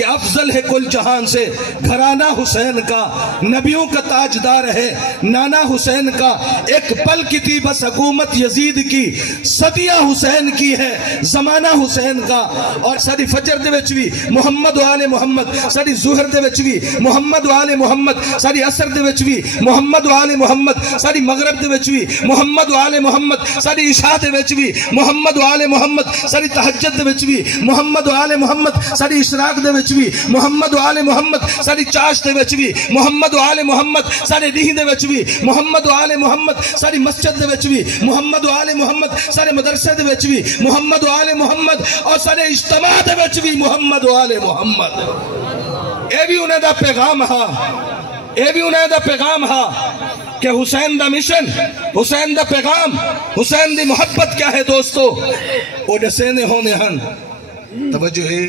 یہ افضل ہے کل جہان سے گھرانہ حسین کا، نبیوں کا تاجدار ہے نانا حسین کا، ایک پل کی تھی بس حکومت یزید کی، صدیہ حسین کی ہے زمانہ حسین کا۔ اور ساری فجر دے وچ بھی محمد و آل محمد، ساری ظہر دے وچ بھی محمد و آل محمد، ساری عصر دے وچ بھی محمد و آل محمد، ساری مغرب دے وچ بھی محمد و آل محمد، ساری عشاء دے وچ بھی محمد و آل محمد، ساری تہجد دے وچ بھی محمد و آل محمد، ساری اشراق دے وچ بھی محمد و آل محمد، ساری چاش دے وچ بھی محمد و آل محمد، ساری ڈیہ دے وچ بھی محمد و آل محمد، ساری مسجد دے وچ بھی محمد و آل محمد، سارے مدرسے دے وچ بھی محمد و آل محمد، اور سارے اجتماع دے وچ بھی محمد و آل محمد۔ اے بھی انہیں دا پیغام ہا، اے بھی انہیں دا پیغام ہا کہ حسین دا مشن، حسین دا پیغام، حسین دی محبت کیا ہے دوستو؟ وہ دسینے ہونے ہن توجہ ہے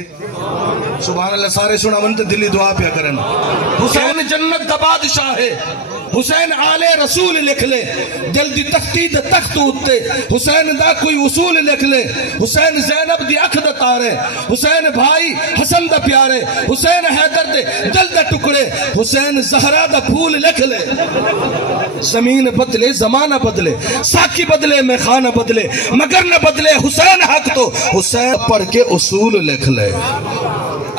سبحان اللہ، سارے سنا منت دلی دعا پیا کرن۔ حسین جنت دا بادشاہ ہے، حسین آل رسول لکھ لے، دل دی تختی دا تخت ہوتے، حسین دا کوئی اصول لکھ لے، حسین زینب دی اکھ دا تارے، حسین بھائی حسن دا پیارے، حسین حیدر دے دل دا ٹکڑے، حسین زہرا دا پھول لکھ لے۔ زمین بدلے زمانہ بدلے، ساکی بدلے میخانہ بدلے، مگر نہ بدلے حسین حق تو حسین پڑھ کے اصول لکھ لے۔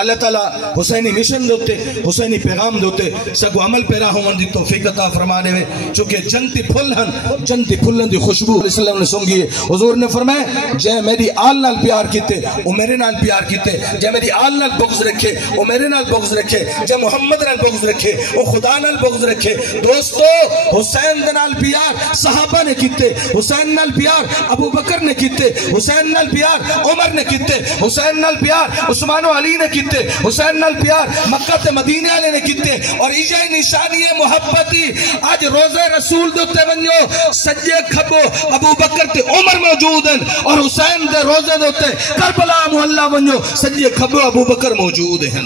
اللہ تعالیٰ حسینی مشن دوتے، حسینی پیغام دوتے، سگو عمل پیرا ہوں دی توفیق عطا فرمانے میں، چونکہ جنتی پھل ہن، جنتی پھلن دی خوشبو علیہ السلام نے سنگی ہے۔ حضور نے فرمایا جے میری آل نال پیار کیتے او میرے نال پیار کیتے، جے میری آل نال بغض رکھے او میرے نال بغض رکھے، جے محمد نال بغض رکھے او خدا نال بغض رکھے۔ دوستو حسین نال پیار صحابہ نے کیتے، حسین نال پیار ابو بکر نے کیتے، حسین نال پیار عمر نے کیتے، حسین نال پیار عثمان و علی نے کیتے، حسین نال پیار مکہ تے مدینے والے نے کیتے۔ اور یہ نشانی محبتی آج روزہ رسول دوتے ونجو سجے کھبو ابو بکر تے عمر موجود ہیں، اور حسین دے روزے دوتے کربلا محلہ ونجو سجے کھبو ابو بکر موجود ہیں۔